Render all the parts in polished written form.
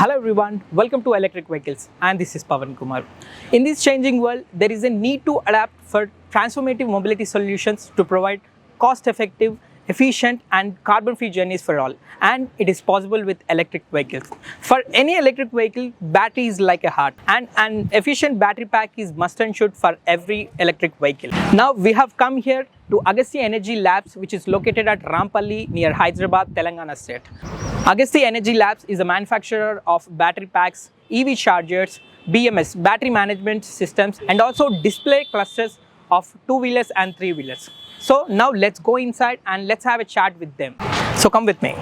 Hello everyone, welcome to Electric Vehicles and this is Pavan Kumar. In this changing world, there is a need to adapt for transformative mobility solutions to provide cost-effective, efficient and carbon-free journeys for all, and it is possible with electric vehicles. For any electric vehicle, battery is like a heart, and an efficient battery pack is must and should for every electric vehicle. Now we have come here to Agasty Energy Labs, which is located at Rampalli near Hyderabad, Telangana state. Agasty Energy Labs is a manufacturer of battery packs, EV chargers, BMS, battery management systems, and also display clusters of two-wheelers and three-wheelers. So now let's go inside and let's have a chat with them. So come with me.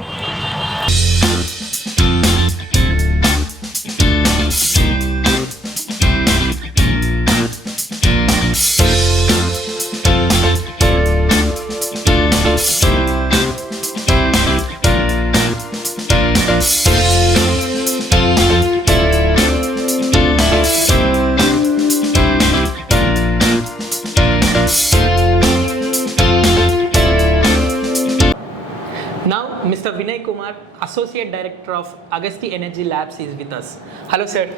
Now, Mr. Vinay Kumar, Associate Director of Agasty Energy Labs is with us. Hello, sir.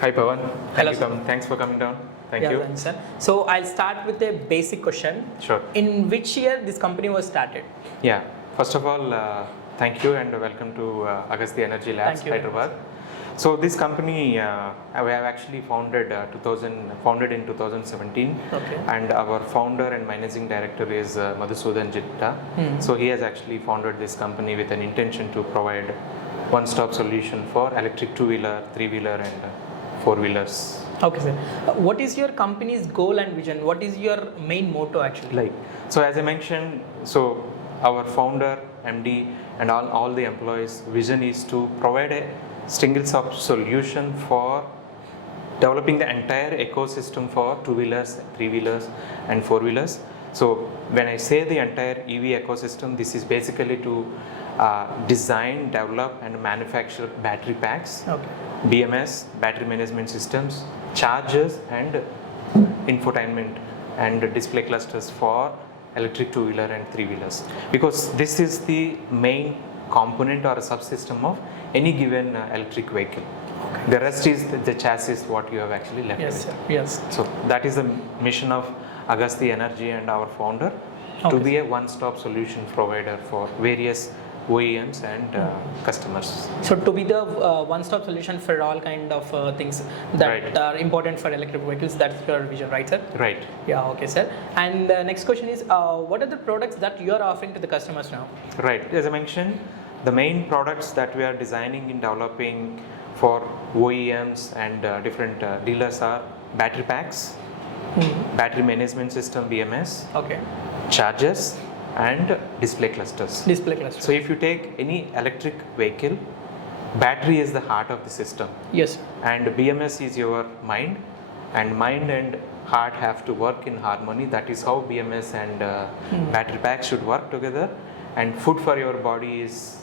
Hi, Pavan. Hello, sir. Thanks for coming down. Thank you. Done, sir. So, I'll start with a basic question. Sure. In which year this company was started? Yeah. First of all, thank you and welcome to Agasty Energy Labs, Thank you. Hyderabad. So this company we have actually founded in 2017, Okay. and our founder and managing director is Madhusudan Jitta. So he has actually founded this company with an intention to provide one-stop solution for electric two-wheeler, three-wheeler and four-wheelers. Okay, sir. What is your company's goal and vision? What is your main motto actually? So as I mentioned, so our founder, MD and all the employees' vision is to provide a single shop solution for developing the entire ecosystem for two-wheelers, three-wheelers and four-wheelers. So when I say the entire EV ecosystem, this is basically to design, develop and manufacture battery packs, Okay. BMS, battery management systems, chargers and infotainment and display clusters for electric two-wheeler and three-wheelers, because this is the main component or a subsystem of any given electric vehicle. Okay. The rest is the chassis what you have actually left Yes, with. sir. Yes. So that is the mission of Agasty Energy and our founder, to Okay. be a one-stop solution provider for various OEMs and customers. So to be the one-stop solution for all kind of things that Right. are important for electric vehicles, that's your vision, right, sir? Right. Yeah, okay, sir. And the next question is, what are the products that you are offering to the customers now? Right. As I mentioned, the main products that we are designing and developing for OEMs and different dealers are battery packs, battery management system BMS, Okay. chargers and display clusters. Display cluster. So if you take any electric vehicle, battery is the heart of the system, Yes, sir. and BMS is your mind, and mind and heart have to work in harmony. That is how BMS and battery packs should work together. And food for your body is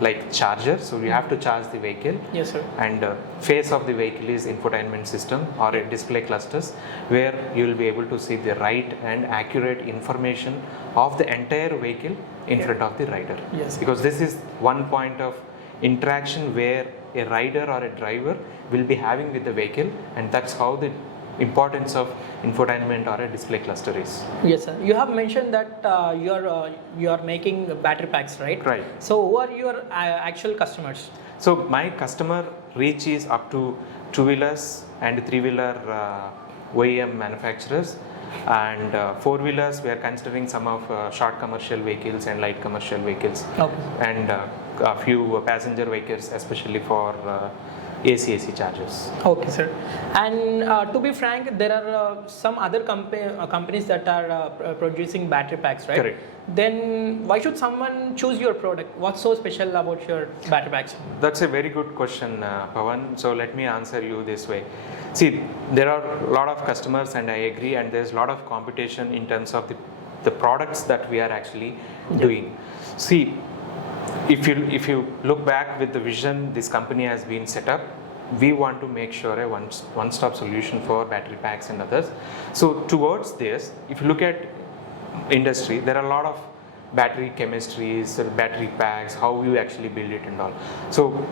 like charger, so you have to charge the vehicle. Yes, sir. And face of the vehicle is infotainment system or a display clusters, where you will be able to see the right and accurate information of the entire vehicle in front of the rider. Yes. Because this is one point of interaction where a rider or a driver will be having with the vehicle, and that's how the importance of infotainment or a display cluster is. Yes, sir. You have mentioned that you are making battery packs, right? Right. So who are your actual customers? So my customer reach is up to two-wheelers and three-wheeler OEM manufacturers, and four-wheelers we are considering some of short commercial vehicles and light commercial vehicles, Okay. and a few passenger vehicles, especially for AC chargers. Okay, sir. And to be frank, there are some other companies that are producing battery packs, right? Correct. Then why should someone choose your product? What's so special about your battery packs? That's a very good question, Pavan. So let me answer you this way. See, there are a lot of customers, and I agree, and there's a lot of competition in terms of the products that we are actually doing. See, if you look back with the vision this company has been set up, we want to make sure a one-stop solution for battery packs and others. So towards this, if you look at industry, there are a lot of battery chemistries, battery packs, how you actually build it and all. So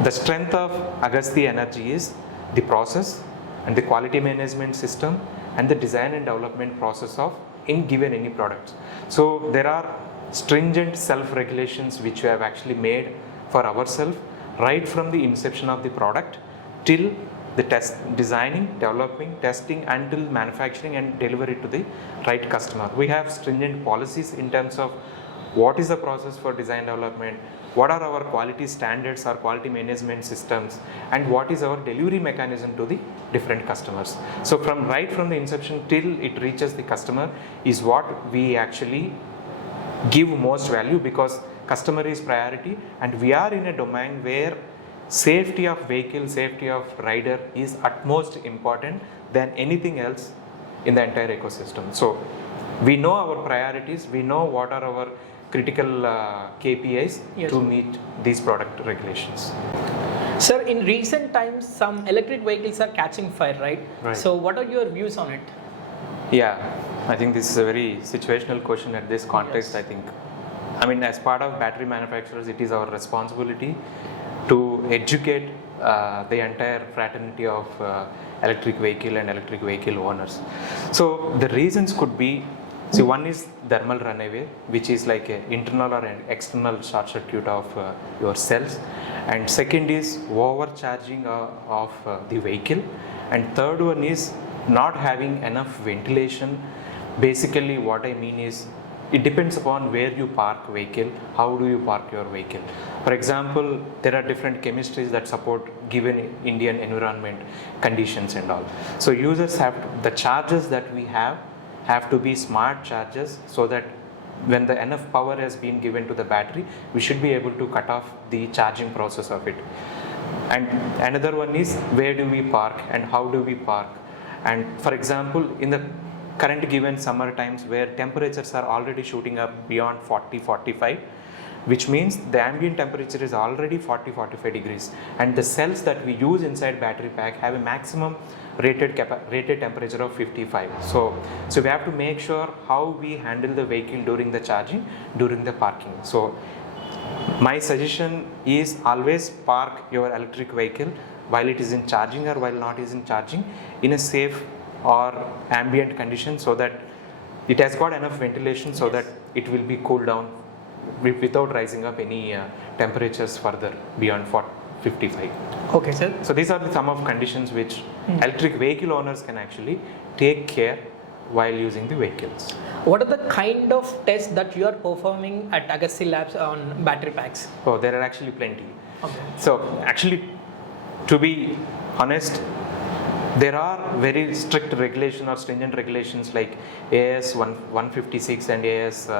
The strength of Agasty Energy is the process and the quality management system and the design and development process of given any products. So there are stringent self-regulations which we have actually made for ourselves right from the inception of the product till the designing, developing, testing until manufacturing and delivery to the right customer. We have stringent policies in terms of what is the process for design development, what are our quality standards, our quality management systems, and what is our delivery mechanism to the different customers. So right from the inception till it reaches the customer is what we actually give most value, because customer is priority and we are in a domain where safety of vehicle, safety of rider is utmost important than anything else in the entire ecosystem. So we know our priorities, we know what are our critical KPIs to meet these product regulations. Sir, in recent times, some electric vehicles are catching fire, right? So what are your views on it? Yeah, I think this is a very situational question at this context. Yes. I mean, as part of battery manufacturers, it is our responsibility to educate the entire fraternity of electric vehicle and electric vehicle owners. So the reasons could be, see, one is thermal runaway, which is like an internal or an external short circuit of your cells, and second is overcharging of the vehicle, and third one is not having enough ventilation. Basically what I mean is, it depends upon where you park vehicle, how do you park your vehicle. For example, there are different chemistries that support given Indian environment conditions and all. So users the chargers that we have to be smart chargers, so that when the enough power has been given to the battery, we should be able to cut off the charging process of it. And another one is, where do we park and how do we park. And for example, in the current given summer times where temperatures are already shooting up beyond 40-45, which means the ambient temperature is already 40-45 degrees, and the cells that we use inside battery pack have a maximum rated temperature of 55. So we have to make sure how we handle the vehicle during the charging, during the parking. So my suggestion is, always park your electric vehicle while it is in charging or while not is in charging in a safe or ambient condition, so that it has got enough ventilation, so that it will be cooled down without rising up any temperatures further beyond 55. Okay, sir. So these are some of conditions which electric vehicle owners can actually take care while using the vehicles. What are the kind of tests that you are performing at Agasty Labs on battery packs? Oh, there are actually plenty. Okay. So actually, to be honest, there are very strict regulation or stringent regulations like AS 156 and AS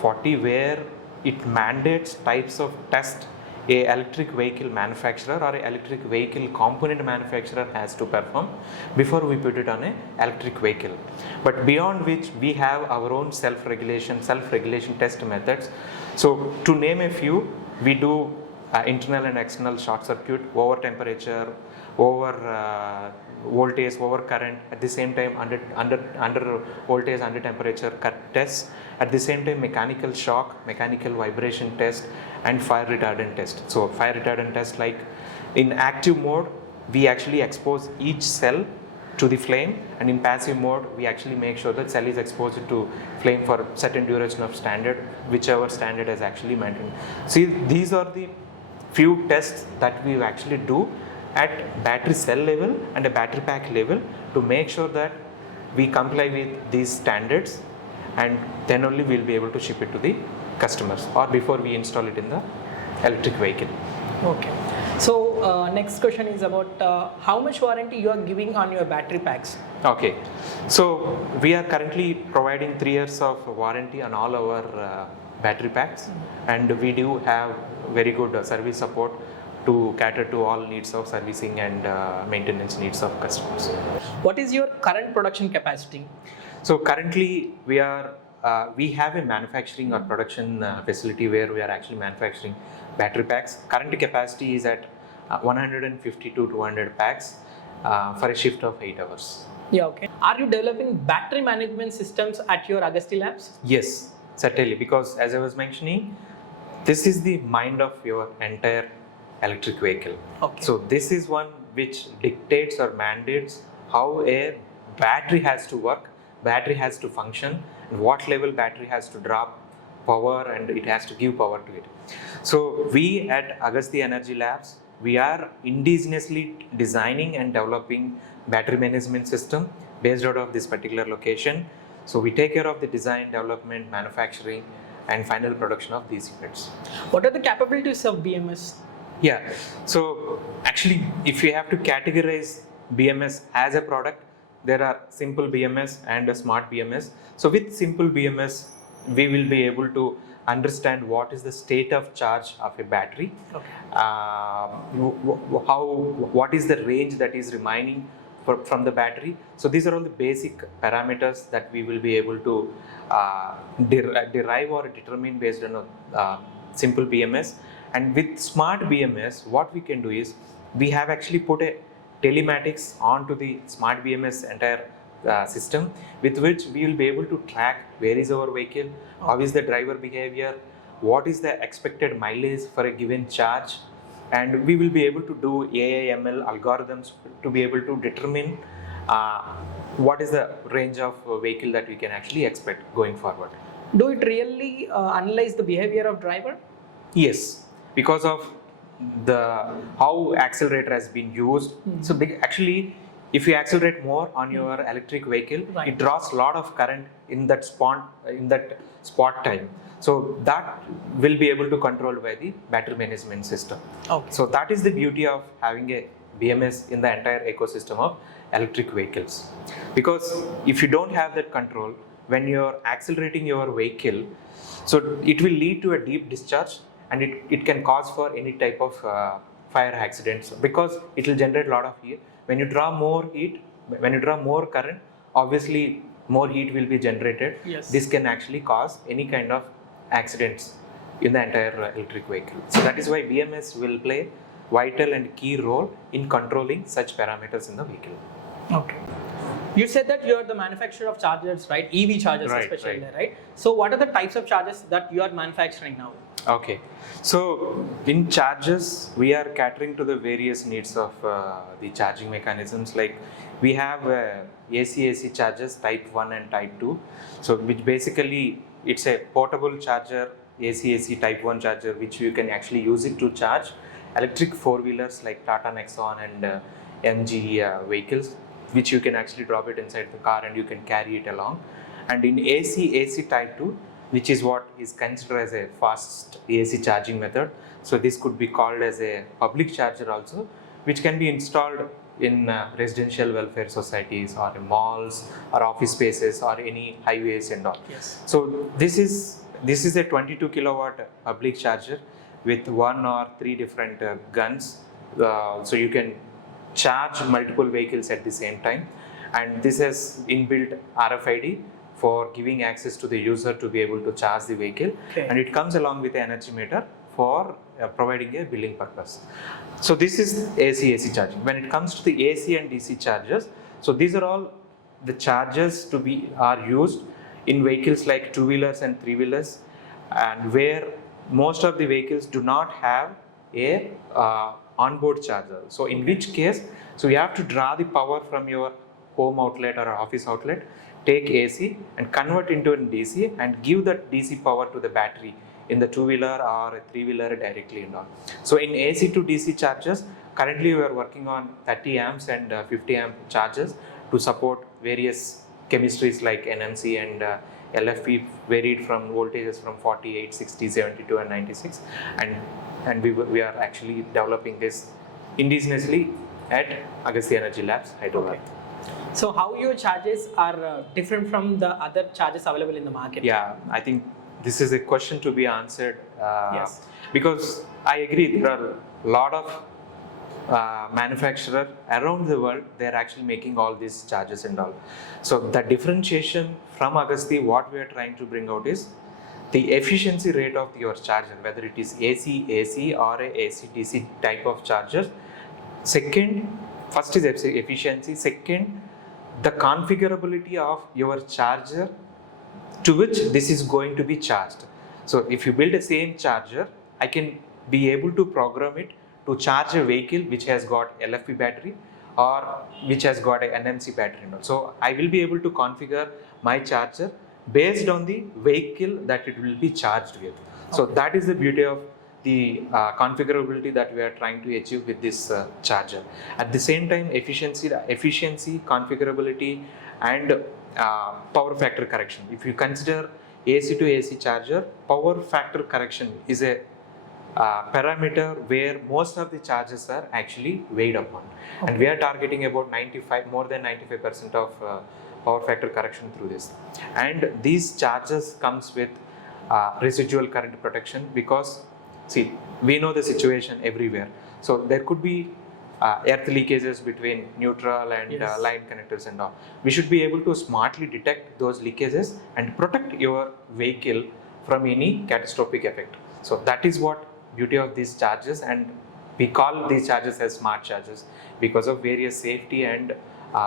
40, where it mandates types of test a electric vehicle manufacturer or a electric vehicle component manufacturer has to perform before we put it on a electric vehicle. But beyond which, we have our own self-regulation test methods. So to name a few, we do internal and external short circuit, over temperature, over voltage, over current, at the same time under voltage, under temperature tests, at the same time mechanical shock, mechanical vibration test, and fire retardant test. So fire retardant test, like in active mode, we actually expose each cell to the flame, and in passive mode, we actually make sure that cell is exposed to flame for certain duration of standard, whichever standard is actually maintained. See, these are the few tests that we actually do at battery cell level and a battery pack level to make sure that we comply with these standards, and then only we'll be able to ship it to the customers, or before we install it in the electric vehicle. Okay. So next question is about how much warranty you are giving on your battery packs? Okay. So we are currently providing 3 years of warranty on all our battery packs, and we do have very good service support to cater to all needs of servicing and maintenance needs of customers. What is your current production capacity? So currently we have a manufacturing or production facility where we are actually manufacturing battery packs. Current capacity is at 150 to 200 packs for a shift of 8 hours. Yeah, okay. Are you developing battery management systems at your Agasty Labs? Yes, certainly, because as I was mentioning, this is the mind of your entire electric vehicle. Okay. So this is one which dictates or mandates how a battery has to work, battery has to function, and what level battery has to drop power and it has to give power to it. So we at Agasty Energy Labs, we are indigenously designing and developing battery management system based out of this particular location. So we take care of the design, development, manufacturing and final production of these units. What are the capabilities of BMS? Yeah, so actually if you have to categorize BMS as a product, there are simple BMS and a smart BMS. So with simple BMS, we will be able to understand what is the state of charge of a battery, Okay. What is the range that is remaining from the battery. So these are all the basic parameters that we will be able to derive or determine based on simple BMS. And with smart BMS, what we can do is we have actually put a telematics onto the smart BMS entire system, with which we will be able to track where is our vehicle, how is the driver behavior, what is the expected mileage for a given charge, and we will be able to do AI/ML algorithms to be able to determine what is the range of vehicle that we can actually expect going forward. Do it really analyze the behavior of driver? Yes, because of the how accelerator has been used. So actually, if you accelerate more on your electric vehicle, Right. it draws a lot of current in that spot time. So that will be able to control by the battery management system. Okay. So that is the beauty of having a BMS in the entire ecosystem of electric vehicles. Because if you don't have that control, when you're accelerating your vehicle, so it will lead to a deep discharge, and it can cause for any type of fire accidents, because it will generate a lot of heat. When you draw more heat, when you draw more current, obviously more heat will be generated. Yes. This can actually cause any kind of accidents in the entire electric vehicle. So that is why BMS will play vital and key role in controlling such parameters in the vehicle. Okay. You said that you are the manufacturer of chargers, right? EV chargers, Right, especially, right. right? So what are the types of chargers that you are manufacturing now? Okay, so in chargers, we are catering to the various needs of the charging mechanisms. Like we have AC chargers type 1 and type 2. So which basically it's a portable charger, AC type 1 charger, which you can actually use it to charge electric four-wheelers like Tata Nexon and MG vehicles, which you can actually drop it inside the car and you can carry it along. And in AC type 2, which is what is considered as a fast AC charging method. So this could be called as a public charger also, which can be installed in residential welfare societies or in malls or office spaces or any highways and all. Yes. So this is a 22 kilowatt public charger with 1 or 3 different guns. So you can charge multiple vehicles at the same time, and this has inbuilt RFID for giving access to the user to be able to charge the vehicle. Okay. And it comes along with the energy meter for providing a billing purpose. So this is AC charging. When it comes to the AC and DC chargers, so these are all the chargers are used in vehicles like two-wheelers and three-wheelers, and where most of the vehicles do not have a onboard charger. So in which case, so you have to draw the power from your home outlet or office outlet, take AC and convert into a DC and give that DC power to the battery in the two-wheeler or a three-wheeler directly and all. So in AC to DC chargers, currently we are working on 30 amps and 50 amp chargers to support various chemistries like NMC and LFP, varied from voltages from 48, 60, 72 and 96, and we are actually developing this indigenously at Agasty Energy Labs, Hyderabad. Okay. So how your charges are different from the other charges available in the market? Yeah, I think this is a question to be answered. Yes. Because I agree, there are a lot of manufacturers around the world, they are actually making all these charges and all. So the differentiation from Agasty, what we are trying to bring out is the efficiency rate of your charger, whether it is AC or a AC-DC type of charger. First is efficiency. Second, the configurability of your charger to which this is going to be charged. So if you build the same charger, I can be able to program it to charge a vehicle which has got LFP battery or which has got a NMC battery. So I will be able to configure my charger based on the vehicle that it will be charged with. So that is the beauty of the configurability that we are trying to achieve with this charger. At the same time, efficiency, configurability, and power factor correction. If you consider AC to AC charger, power factor correction is a parameter where most of the charges are actually weighed upon, and we are targeting about more than 95% of power factor correction through this. And these charges comes with residual current protection, because see, we know the situation everywhere. So there could be earth leakages between neutral and line connectors and all. We should be able to smartly detect those leakages and protect your vehicle from any catastrophic effect. So that is what beauty of these chargers, and we call these chargers as smart chargers because of various safety and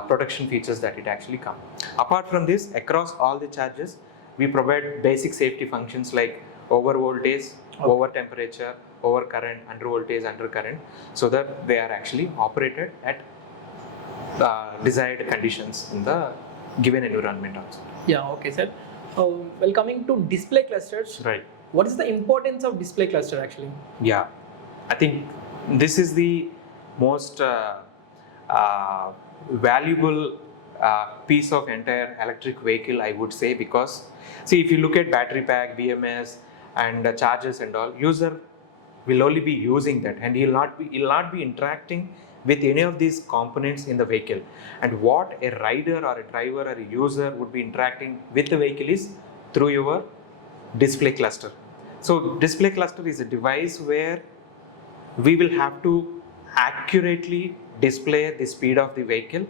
protection features that it actually come. Apart from this, across all the chargers, we provide basic safety functions like over voltage, over temperature, over current, under voltage, under current, so that they are actually operated at desired conditions in the given environment also. Yeah, okay, sir. Well, coming to display clusters, right? What is the importance of display cluster actually? Yeah, I think this is the most valuable piece of entire electric vehicle, I would say, because see, if you look at battery pack, BMS, and chargers and all, user will only be using that, and he'll not be interacting with any of these components in the vehicle. And what a rider or a driver or a user would be interacting with the vehicle is through your display cluster. So display cluster is a device where we will have to accurately display the speed of the vehicle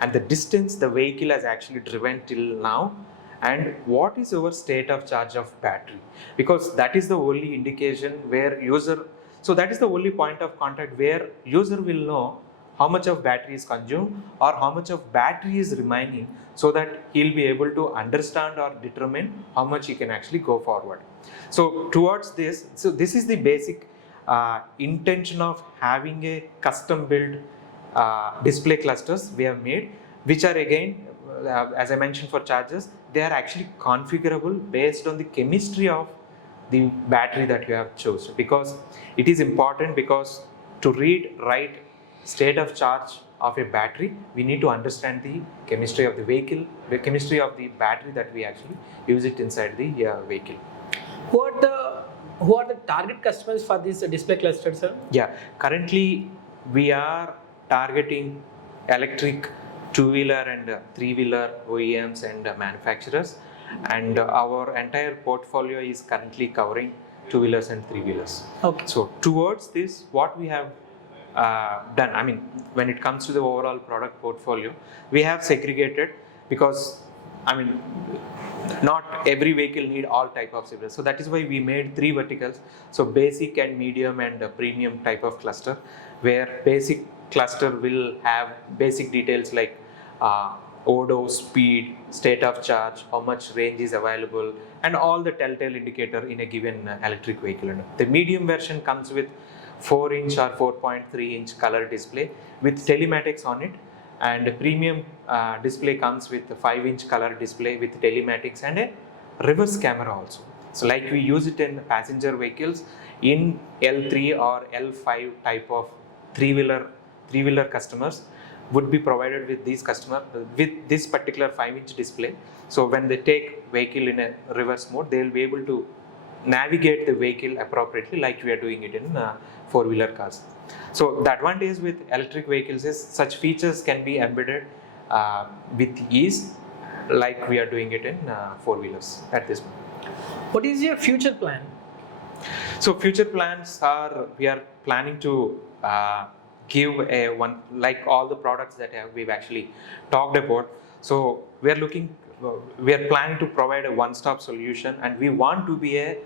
and the distance the vehicle has actually driven till now, and what is our state of charge of battery, because that is the only indication where user, so that is the only point of contact where user will know how much of battery is consumed or how much of battery is remaining, so that he'll be able to understand or determine how much he can actually go forward. So towards this, so this is the basic intention of having a custom built display clusters we have made, which are again, as I mentioned for chargers, they are actually configurable based on the chemistry of the battery that you have chosen, because it is important, because to read right state of charge of a battery, we need to understand the chemistry of the vehicle, the chemistry of the battery that we actually use it inside the vehicle. Who are the target customers for this display cluster, sir? Yeah, currently we are targeting electric two-wheeler and three-wheeler OEMs and manufacturers, and our entire portfolio is currently covering two-wheelers and three-wheelers. Okay. So towards this, what we have done, I mean, when it comes to the overall product portfolio, we have segregated, because I mean, not every vehicle need all type of cylinders. So that is why we made three verticals. So basic and medium and premium type of cluster, where basic cluster will have basic details like odo, speed, state of charge, how much range is available, and all the telltale indicator in a given electric vehicle. The medium version comes with 4-inch or 4.3-inch color display with telematics on it, and the premium display comes with a 5-inch color display with telematics and a reverse camera also. So like we use it in passenger vehicles, in L3 or L5 type of three-wheeler customers would be provided with these with this particular 5-inch display. So when they take vehicle in a reverse mode, they will be able to navigate the vehicle appropriately, like we are doing it in four-wheeler cars. So the advantage with electric vehicles is such features can be embedded with ease, like we are doing it in four-wheelers at this point. What is your future plan? So future plans are, we are planning to give a one, like all the products that we've actually talked about. So we are planning to provide a one-stop solution, and we want to be a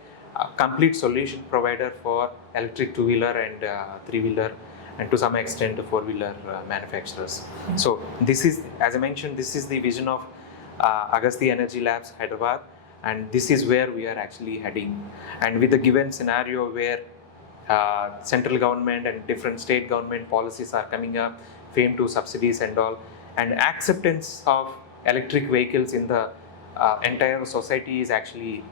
complete solution provider for electric two-wheeler and three-wheeler, and to some extent four-wheeler manufacturers. So this is, as I mentioned, this is the vision of Agasty Energy Labs Hyderabad, and this is where we are actually heading. And with the given scenario where central government and different state government policies are coming up, FAME 2 subsidies and all, and acceptance of electric vehicles in the entire society is actually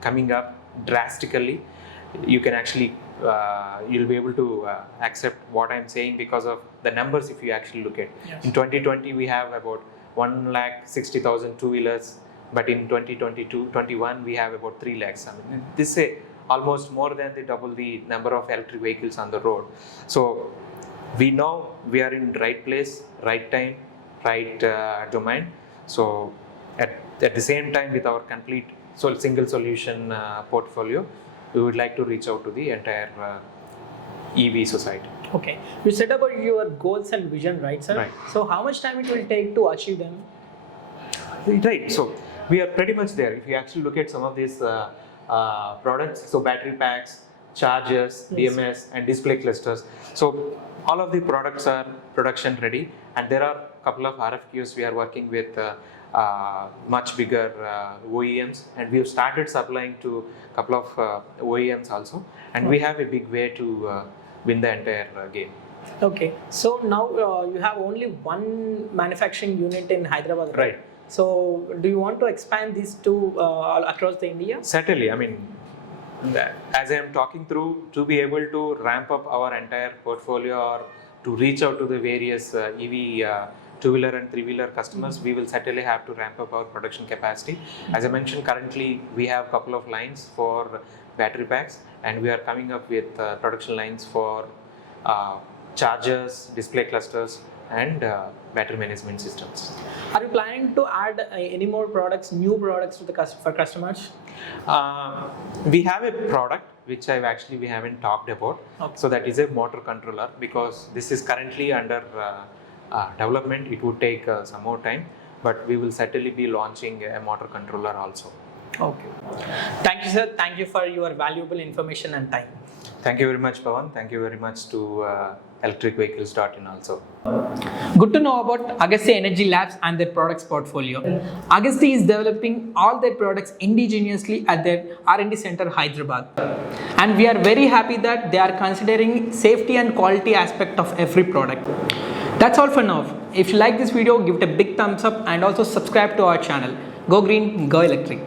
coming up drastically. You can actually you'll be able to accept what I'm saying because of the numbers. If you actually look at, Yes. in 2020 we have about 1,60,000 two-wheelers, but in 2022-21 we have about 3 lakhs. I mean, this is almost more than double the number of electric vehicles on the road. So we know we are in right place, right time, right domain. So at the same time, with our complete single solution portfolio, we would like to reach out to the entire EV society. Okay. You said about your goals and vision, right, sir? Right. So how much time it will take to achieve them? Right. So we are pretty much there. If you actually look at some of these products, so battery packs, chargers, Yes. BMS, and display clusters. So all of the products are production ready, and there are a couple of RFQs we are working with much bigger OEMs, and we have started supplying to a couple of OEMs also, and we have a big way to win the entire game. Okay. So now you have only one manufacturing unit in Hyderabad, Right. So do you want to expand these to all across the India? Certainly. I mean, as I am talking through, to be able to ramp up our entire portfolio or to reach out to the various EV two-wheeler and three-wheeler customers, we will certainly have to ramp up our production capacity. As I mentioned, currently we have a couple of lines for battery packs, and we are coming up with production lines for chargers, display clusters, and battery management systems. Are you planning to add any more products, new products to the for customers? We have a product which we haven't talked about. Okay. So that is a motor controller, because this is currently under development. It would take some more time, but we will certainly be launching a motor controller also. Okay. Thank you, sir. Thank you for your valuable information and time. Thank you very much, Pavan. Thank you very much to ElectricVehicles.in also. Good to know about Agasty Energy Labs and their products portfolio. Agasty is developing all their products indigenously at their R&D center, Hyderabad. And we are very happy that they are considering safety and quality aspect of every product. That's all for now. If you like this video, give it a big thumbs up and also subscribe to our channel. Go green, go electric.